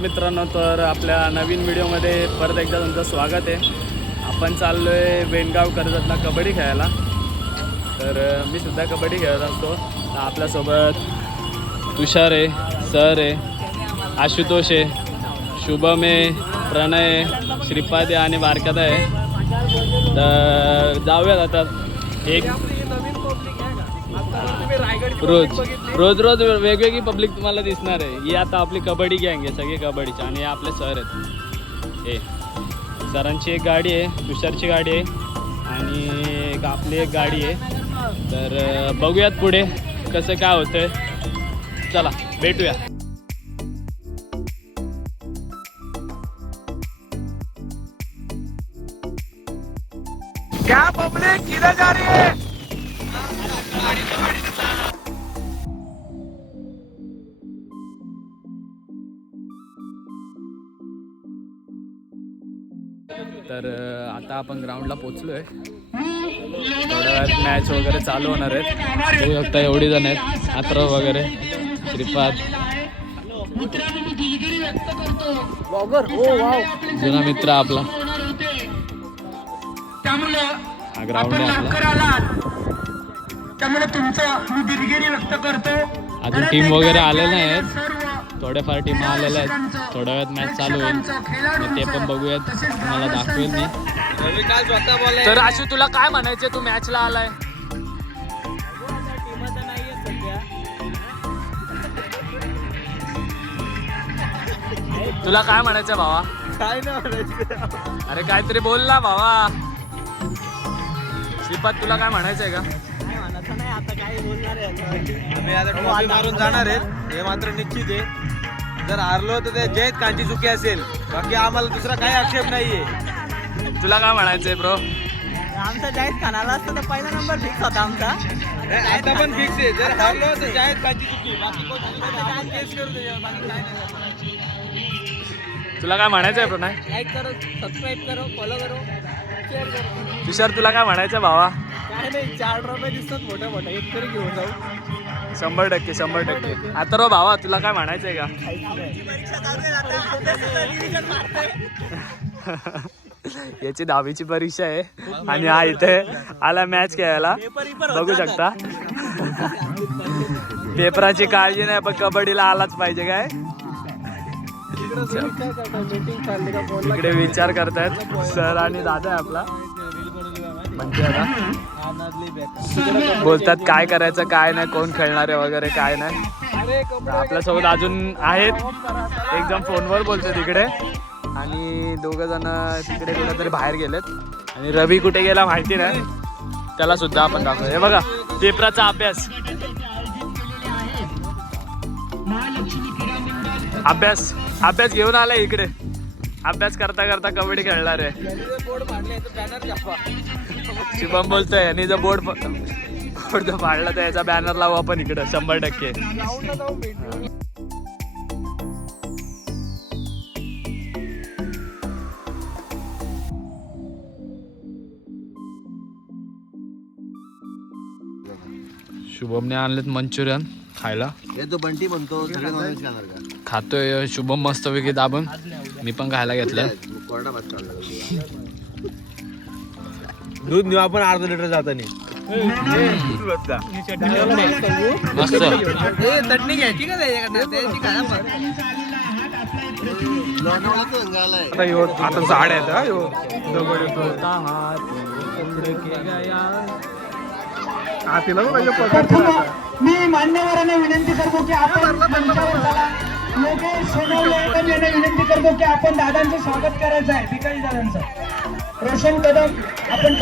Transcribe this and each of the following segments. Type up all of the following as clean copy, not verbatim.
मित्रांनो, तर आपल्या नवीन व्हिडिओमध्ये परत एकदा तुमचं स्वागत आहे. आपण चाललो आहे वेणगाव कर्जतला कबड्डी खेळायला. तर मी सुद्धा कबड्डी खेळत असतो. आपल्यासोबत तुषार आहे, सर आहे, आशुतोष आहे, शुभम आहे, प्रणय आहे, श्रीपाद आहे आणि बारकादा आहे. तर जाऊयात आता. एक रोज वेगवेगळी पब्लिक तुम्हाला दिसणार आहे. ही आता आपली कबड्डी गँग आहे, सगळे कबड्डीचे. आणि आपले सर आहेत. हे सरांची एक गाडी आहे, तुषारची गाडी आहे आणि आपली एक गाडी आहे. तर बघूयात पुढे कसं काय होतंय. चला भेटूया. क्या पब्लिक किधर जा रही है? तर आता आपण ग्राउंडला पोचलोय. थोड्या वेळात मॅच वगैरे चालू होणार आहेत. बघू शकता एवढी जण आहेत. आत्र वगैरे, श्रीपाद, जुना मित्र आपला. हा ग्राउंड आहे आपला. त्यामुळे तुमचं मी दिलगिरी व्यक्त करतो. अजून टीम वगैरे आलेल्या आहेत, थोड्याफार टीम आलेल्या आहेत. थोड्या वेळात मॅच चालू होईल, मग ते पण बघूयात, तुम्हाला दाखवेल मी. तर आशू, तुला काय म्हणायचं, तू मॅचला आलाय? तुला काय म्हणायचं भावा? काय नाही म्हणायचं. अरे काहीतरी बोल ना भावा. श्रीपाद, तुला काय म्हणायचंय का? आम्ही आता ट्रॉफी मारून जाणार आहेत, हे मात्र निश्चित आहे. जर हारलो तर ते जयत कांची चुकी असेल, बाकी आम्हाला दुसरा काही आक्षेप नाहीये. तुला काय म्हणायचंय ब्रो? आमचा जाहीर खानाला असतं तर पहिला नंबर फिक्स होता आमचा. आता पण फिक्स आहे. जर हारलो तर जयत कांची चुकी, बाकी कोण केस करू दे, बाकी काय नाही. तुला काय म्हणायचंय प्रणय? लाईक करो, सबस्क्राईब करो, फॉलो करो, शेअर करो. तुषार, तुला काय म्हणायचं भावा? काय नाही, 4 रुपये दिसतात मोठ्या मोठ्या, एक तरी घेऊन जाऊ. 100%, 100%. आता रो भावा, तुला काय म्हणायचंय का? याची 10वीची परीक्षा आहे आणि हा इथे आला मॅच खेळायला. बघू शकता. पेपराची काळजी नाही, पण कबड्डीला आलाच पाहिजे. काय इकडे विचार करतायत सर आणि दादा आहे आपला. म्हणजे आता बोलतात काय करायचं, काय नाही, कोण खेळणार आहे वगैरे, काय नाही. आपल्यासोबत अजून आहेत. एक जण फोनवर बोलतो तिकडे आणि 2 जण तिकडे कुठेतरी बाहेर गेलेत. आणि रवी कुठे गेला माहिती नाही, त्याला सुद्धा आपण दाखवू. हे बघा, पेपराचा अभ्यास अभ्यास अभ्यास घेऊन आलाय इकडे. अभ्यास करता करता कबड्डी खेळणार आहे. शुभम बोलतोय, आणि जर बोर्ड फाडला तर याचा बॅनर लावू आपण इकडं 100%. शुभमने आणलेत मंचुरियन खायला. तो बंटी म्हणतो सगळे नॉनव्हेज खाणार का? खातोय शुभम मस्तपैकी दाबून. मी पण खायला घेतलं. दूध नेऊ आपण अर्धा लिटर जातानी. मस्त. चटणी घ्यायची का आता झाड आहे. मी मान्यवरांना विनंती करतो की आपण मंचावर चला. योगेश सोनवणे यांना विनंती करतो की आपण दादांचं स्वागत करायचं आहे. भिकारी दादांचं. रोशन कदम, आपण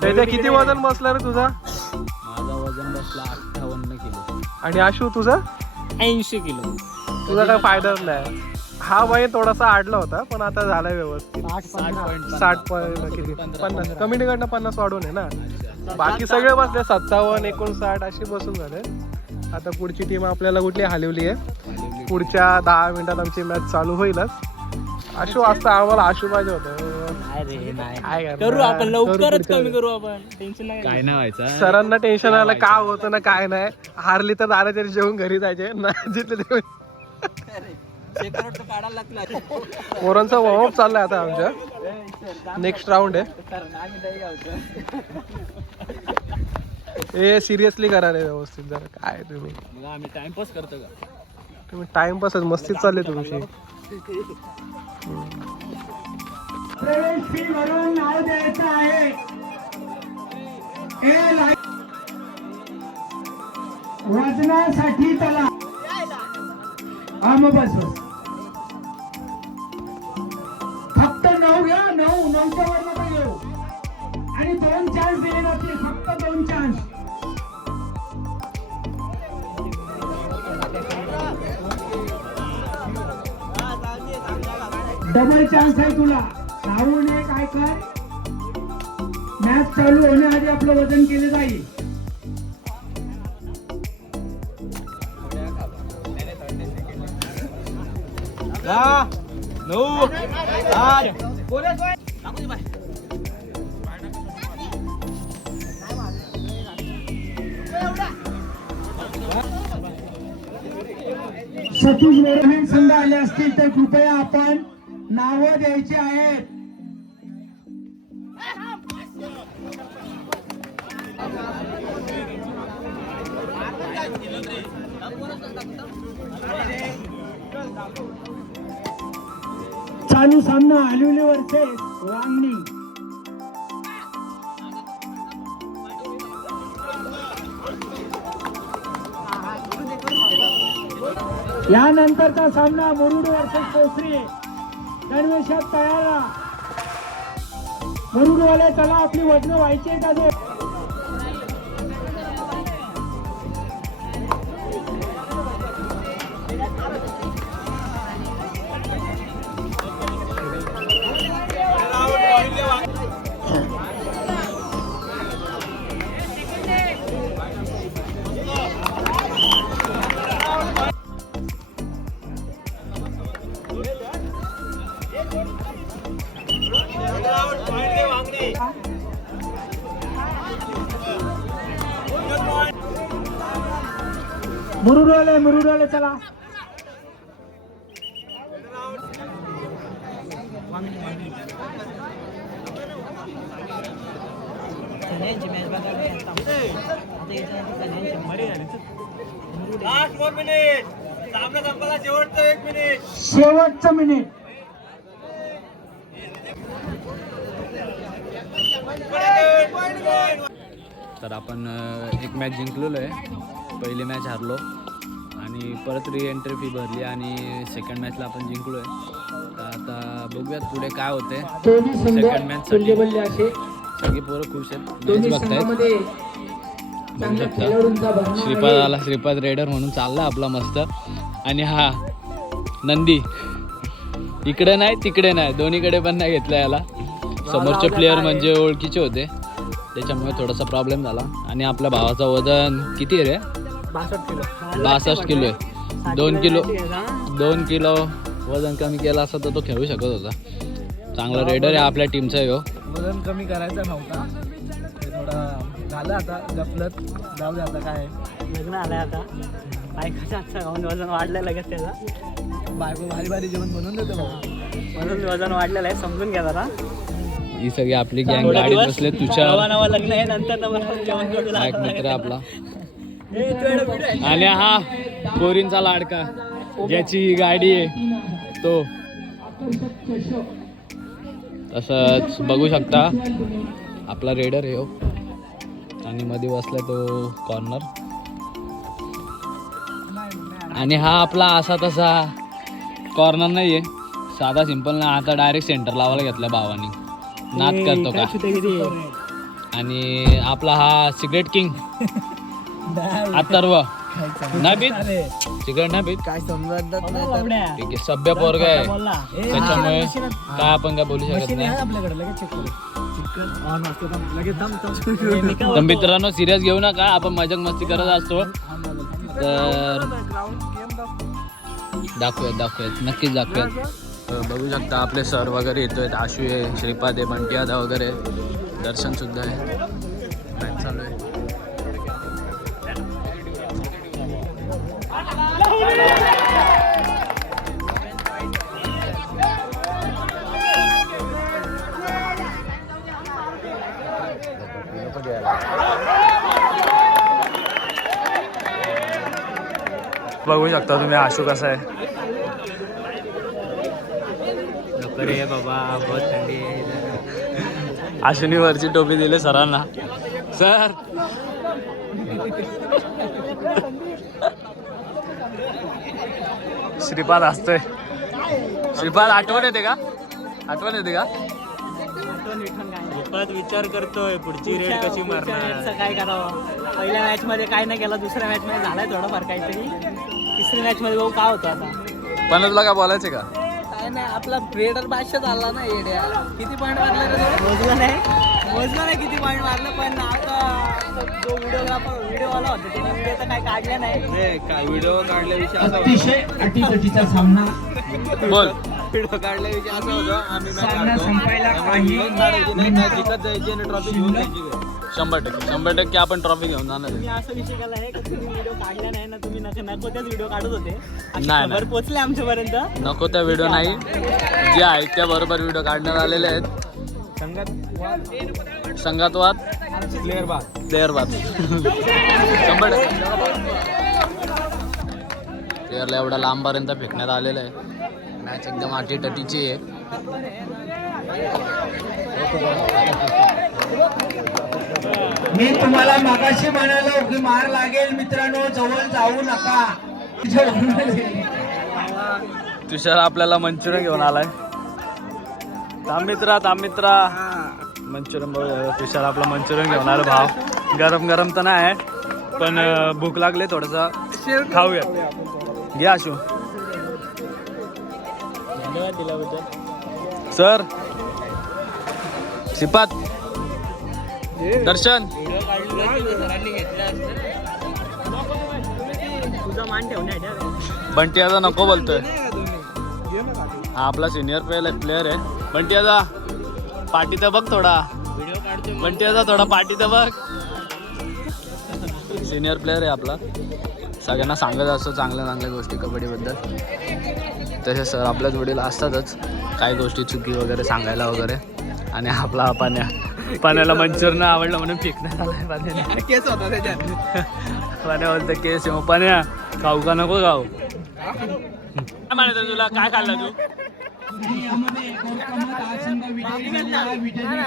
त्याला किती वजन बसला रे तुझा? माझा वजन बसला 58 किलो. आणि आशू तुझा? 80 किलो. तुझा काय फायदाच नाही. हा वय थोडासा आडला होता, पण आता झालाय व्यवस्थित. 60 किती 50 कमिटीकडनं 50 वाढून आहे ना. बाकी सगळे बसले 57, 59 अशी बसून झाले. आता पुढची टीम आपल्याला कुठली हलवली आहे. पुढच्या 10 मिनिटात आमची मॅच चालू होईलच. आशू असता आम्हाला आशू पाहिजे होतं. करू आपण लवकरच कमी करू आपण. टेन्शन नाही. काय नाही व्हायचं. सरांना टेन्शन आलं का होतं ना काय नाही. हारली तर दादा तरी जेवून घरी जायचे ना. जिथले ते काढायला लागला. पोरांचा वॉर्मअप चाललाय आता आमच्या. नेक्स्ट राऊंड आहे. हे सिरियसली करा रे व्यवस्थित जरा. काय तुम्ही मग आम्ही टाइमपास करतो का? तुम्ही टाइमपासच मस्तीच चालली तुमची. प्रवेश फी भरून नाव द्यायचं आहे. वजनासाठी त्याला मग बस बस. फक्त 9 घ्या. 9च्या वर नका घेऊ. आणि 2 चान्स दिले जातील. फक्त 2 चान्स. डबल चान्स आहे तुला. धावून ये. काय कर, मॅच चालू होण्याआधी आपलं वजन केलं जाईल. सतीश बोरहॅन संघ आले असतील तर कृपया आपण नावं द्यायची आहेत. चालू सामना आलिवली वर्सेस वांगणी. यानंतरचा सामना मुरुड वर्सेस कोसरी. गणवेशात तयार. मुरुडवाले चला, आपली वजन व्हायची आहेत अजून. मुरुडवाले चला. शेवटचं मिनिट. तर आपण एक मॅच जिंकलेलो आहे. पहिली मॅच हारलो आणि परत री एंट्री फी भरली आणि सेकंड मॅचला आपण जिंकलो आहे. तर आता बघूयात पुढे काय होते. सेकंड मॅच सगळी पोरं खुश आहेत. मॅच बघतायत. बघू शकता श्रीपाद आला. श्रीपाद रेडर म्हणून चालला आपला मस्त. आणि हा नंदी इकडे नाही तिकडे नाही, दोन्हीकडे पण नाही घेतला याला. समोरचे प्लेयर म्हणजे ओळखीचे होते त्याच्यामुळे थोडासा प्रॉब्लेम झाला. आणि आपल्या भावाचं वजन किती आहे रे? 62 किलो आहे. 2 किलो वजन कमी केला असता तर तो खेळू शकत होता. चांगला रेडर आहे आपल्या टीमचा. ह्यो वजन कमी करायचं नव्हता, थोडं झालं आता गफलत. जाऊ दे आता. काय लग्न आलंय आता. बायकोचं आजचा खाऊन वजन वाढलं लगेच त्याला. बायको भारी भारी जेवण बनवून देतो म्हणून वजन वाढलेलं आहे. समजून घ्या जरा. ही सगळी आपली गँग गाडीत बसले. तुझ्या नवा लग्न आहे नंतर जेवण करू एक मित्र आपला. आणि हा पोरींचा लाडका ज्याची ही गाडी आहे तो. तसंच बघू शकता आपला रेडर आहे हो. आणि मध्ये बसला तो कॉर्नर. आणि हा आपला असा तसा कॉर्नर नाही आहे, साधा सिंपल ना. आता डायरेक्ट सेंटर लावायला घेतला भावानी. नाद करतो का. आणि आपला हा सिगरेट किंग अथर्व. नाही पीत सिगरेट, नाही पीत. काय समजत ठीक आहे. सभ्य पोरगा आहे त्याच्यामुळे काय आपण काय बोलू शकत नाही. आपल्याकडे लगेच चेक तर मित्रांनो सिरियस घेऊ नका, आपण मजाक मस्ती करत असतो. तर दाखवूयात नक्कीच दाखवूयात. बघू शकता आपले सर वगैरे येतोय. आशू आहे, श्रीपाद आहे, बंटी दादा वगैरे. दर्शन सुद्धा आहे. मॅच चालू आहे. बघू शकता तुम्ही आशू कसा आहे. अरे बाबा बहुत थंडी आहे. आशूनी वरची टोपी दिली सरांना. सर श्रीपाद असतोय. श्रीपाद आठवण येते का? आठवण येते का? परत विचार करतोय पुढची रेड कशी मारणार, काय करावं. पहिल्या मॅच मध्ये काय नाही केलं, दुसऱ्या मॅच मध्ये झालाय थोडंफार काहीतरी. तिसऱ्या मॅच मध्ये बघू काय होतं आता. पण तुला काय बोलायचं का? काय नाही, आपला ब्रेडर बादशाह झाला ना येड्या. किती पॉईंट मारले रे? मोजलं नाही किती पॉईंट मारलं. पण आता जो व्हिडिओवाला होता त्याने व्हिडिओ तर काय काढला नाही. व्हिडिओ काढल्याविषयी अतिशय अटीतटीचा सामना. बोल. व्हिडिओ काढल्याविषयी असं होतं, आम्ही सामना संपायला काही जिकत जायची आणि ट्रॉफी घेऊन जायची. 100% आपण ट्रॉफी घेऊन जाणार आहे. मी असं विषय केला आहे की तुम्ही व्हिडिओ काढला नाही ना, तुम्ही नको त्याच व्हिडिओ काढत होते. नाही. खबर पोहोचले आमच्यापर्यंत. नको त्या व्हिडिओ नाही, जे आहेत त्या बरोबर व्हिडिओ काढण्यात आलेले आहेत. संघातवाद प्लेअर बाद 100%. प्लेअरला एवढा लांबपर्यंत फेकण्यात आलेलं आहे. मॅच एकदम अटीतटीची आहे. मी तुम्हाला मागाशी म्हणालो की मार लागेल मित्रांनो, जवळ जाऊ नका. तुषार आपल्याला मंचुरियन घेऊन आलाय. तामित्रा मंचुरियन. तुषार आपला मंचुरियन घेऊन आला. भाव गरम तर नाही आहे, पण भूक लागले थोडंसं खाऊयात. घे आशू. धन्यवाद दिल्याबद्दल. सर श्रीपाद दर्शन तुझा मान ठेवण्या. बंटी आता नको बोलतोय. हा आपला सिनियर प्लेअर आहे. बंटी आता पार्टी तर बघ थोडा. बंटी आता थोडा पार्टी तर बघ. सिनियर प्लेअर आहे आपला. सगळ्यांना सांगत असतो चांगल्या गोष्टी कबड्डीबद्दल. तसे सर आपल्याच व्हिडिओला असतातच काही गोष्टी चुकी वगैरे सांगायला वगैरे. आणि आपला पाण्याला मंचुरियन आवडलं म्हणून फेकण्यात आलाय पाण्याने. केस होता त्याच्यात. पाण्या बोलतं केस आहे. मग पाण्या खाऊ का नको खाऊ? काय म्हणायचं तुला? काय खाल्लं तू?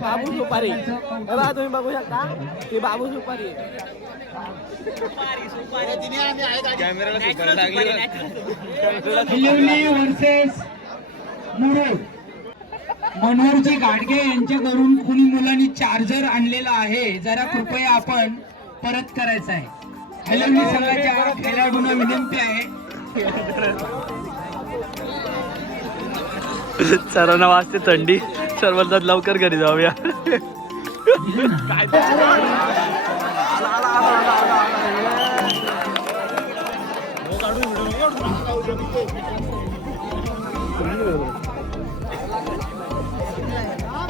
बाबू सुपारी. तुम्ही बघू शकता ती बाबू सुपारी. हिलिवली वर्सेस मुरुड. मनोहरजी गाडगे यांच्याकडून कुणी मुलांनी चार्जर आणलेला आहे, जरा कृपया आपण परत करायचं आहे. हिलिवली संघाच्या खेळाडूंना विनंती आहे. सरांना वाजते थंडी. सर बोलतात लवकर घरी जाऊया.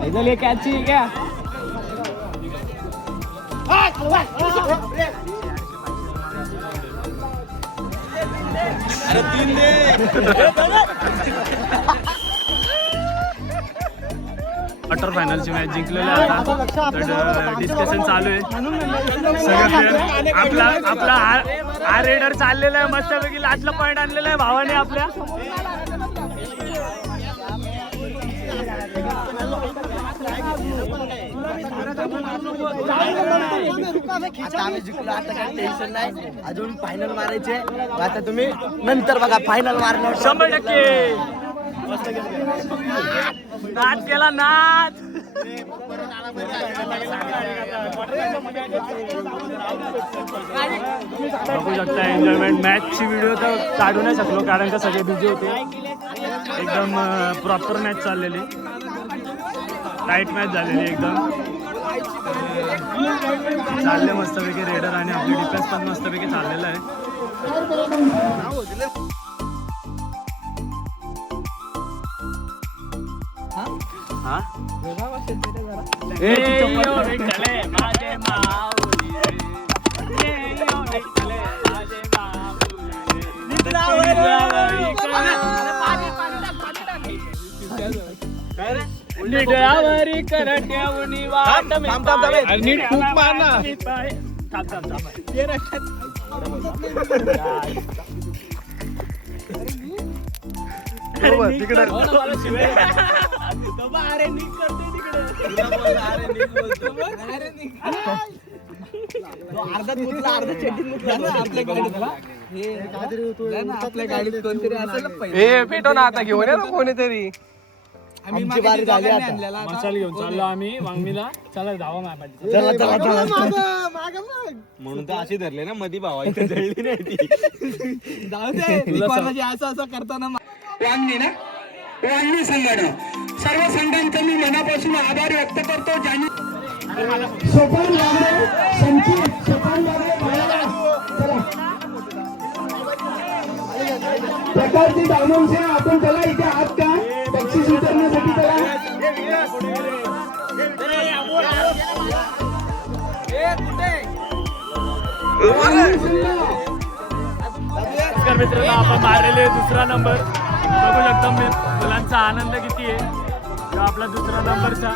इधर ये कैच चाहिए क्या? अरे 3 दे. क्वार्टर फायनलची मॅच जिंकलेली आहे आता. तर डिस्कशन चालू आहे. सगळं आपला हा रेडर चाललेला आहे. मस्तपैकी लास्टला पॉईंट आणलेला आहे भावाने आपल्या. आता आम्ही जिंकलो, आता काही टेन्शन नाही. अजून फायनल मारायचे. आता तुम्ही नंतर बघा फायनल मारणार 100%. नाच केला नाच. बघू शकता एन्जॉयमेंट. मॅचची व्हिडिओ तर काढू नाही शकलो कारण का सगळे बिझी होते. एकदम प्रॉपर मॅच चाललेली. टाईट मॅच झालेली एकदम. चालले मस्तपैकी रेडर आणि आपली डिफेन्स पण मस्तपैकी चाललेलं आहे. हा बरोबर, तिकडे हो ना, मला शिवाय बाबा, अरे निक करते तिकडे. अरे निक. तो अर्धात मुतला, अर्धा चड्डीत मुतला ना आपल्या गाडीतला. हे ना, आपल्या गाडीत कोणतरी असेल ना पहिले. ए भेटो ना आता घेऊन ये ना कोणीतरी. आमची बारी झाली आता. मसाल घेऊन चाललो आम्ही वांगणीला. चला जावा माझ्या चला चला चला. म्हणून तर अशी धरले ना मधी भावा इथे जळली नाही ती. जाऊ दे, निकवानाची असं करताना वांगणी ना, वांगणी संघटना सर्व संघांचे मी मनापासून आभार व्यक्त करतो. ज्यांनी सोपान लागले, संचित सोपान लागले, चला प्रकारची डायमंड आहे. आपण त्याला इथे आत का बक्षीस वितरणासाठी त्याला नमस्कार मित्रांनो, आपण मारलेले दुसरा नंबर बघू शकता. मुलांचा आनंद किती आहे. तो आपला दुसरा नंबरचा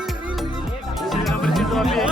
नंबरची ट्रॉफी आहे.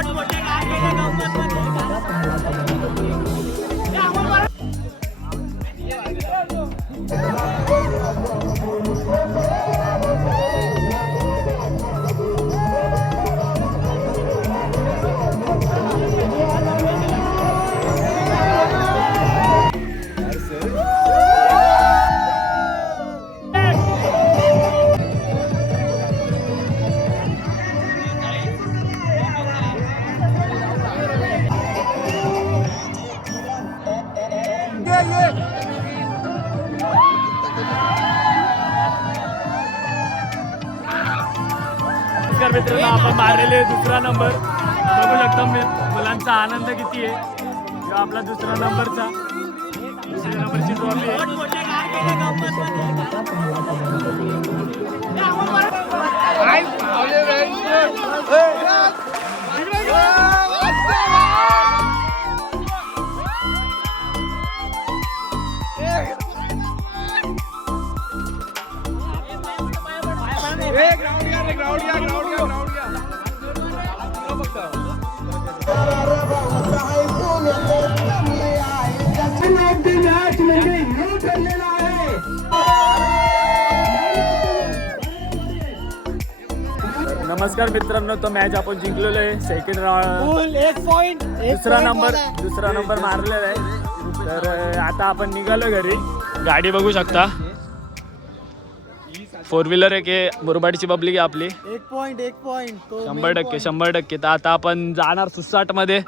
नमस्कार मित्रांनो, आपण मारलेले दुसरा नंबर बघू शकता. मुलांचा आनंद किती आहे. तो आपला दुसरा नंबरचा दुसऱ्या नंबरची ट्रॉफी आहे. नमस्कार मित्रांनो, तो मॅच आपण जिंकलेलो आहे. सेकंड राऊंड एक पॉइंट. दुसरा नंबर मारलेला आहे. तर आता आपण निघालो घरी. गाडी बघू शकता. 4 व्हीलर आहे की मुरबाडची पब्लिक आहे आपली. एक पॉइंट 100%. तर आता आपण जाणार सुसाट मध्ये.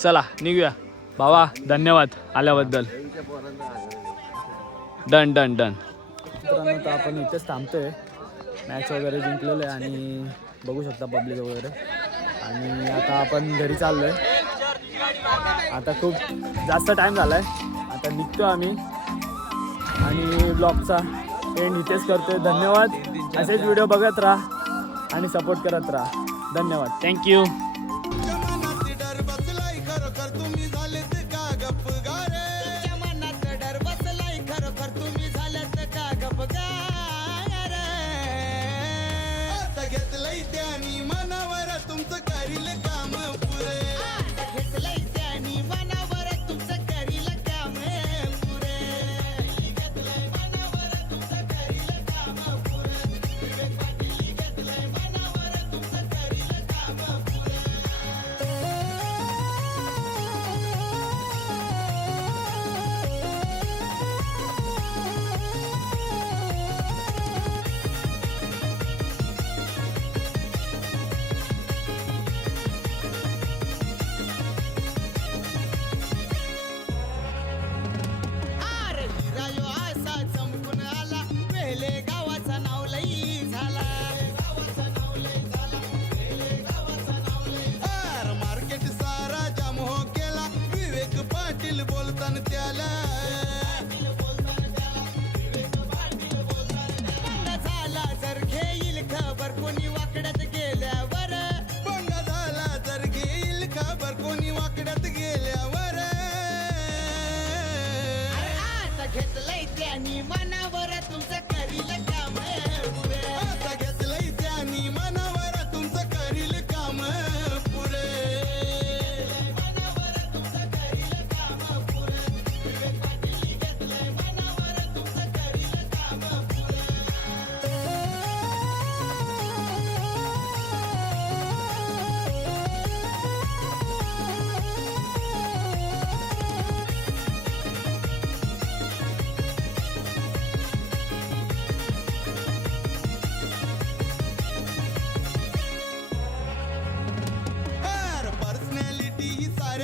चला निघूया. भावा धन्यवाद आल्याबद्दल. डन. मित्रांनो, तर आपण इथेच थांबतोय. मॅच वगैरे जिंकलेलं आहे आणि बघू शकता पब्लिक वगैरे. आणि आता आपण घरी चाललो आहे. आता खूप जास्त टाईम झाला आहे. आता निघतो आम्ही आणि ब्लॉगचा एंड इथेच करतोय. धन्यवाद. असेच व्हिडिओ बघत राहा आणि सपोर्ट करत राहा. धन्यवाद. थँक्यू.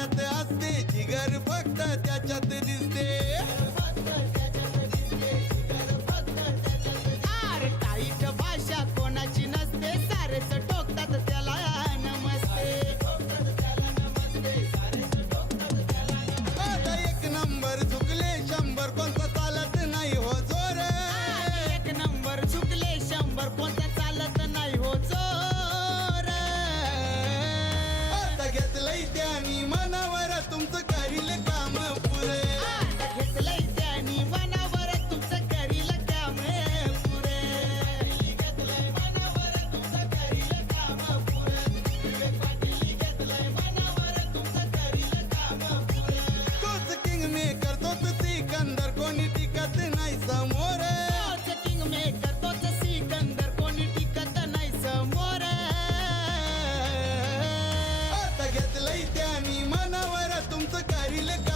त्याच्यात असते जिगर फक्त त्याच्यात दिसते आर टाईट भाषा कोणाची नसते सारेच टोकतात त्याला नमस्ते आता एक नंबर चुकले 100 कोणता चालत नाही हो जोर एक नंबर चुकले 100 कोणत्या चालत नाही हो चोर आता घेतलंय त्यानी मनावर तुमचं करील काम पुरे घेतलंय त्यानी मनावर तुमचं करील काम पुरे घेतलंय मनावर तुमचं करील काम पुरे विवेक पाटील घेतलंय मनावर तुमचं करील काम पुरे तोच किंग मेकर तोच सिकंदर कोणी टिकत नाही समोर तोच किंग मेकर तोच सिकंदर कोणी टिकत नाही समोर आता घेतलंय त्यानी मनावर तुमचं करील काम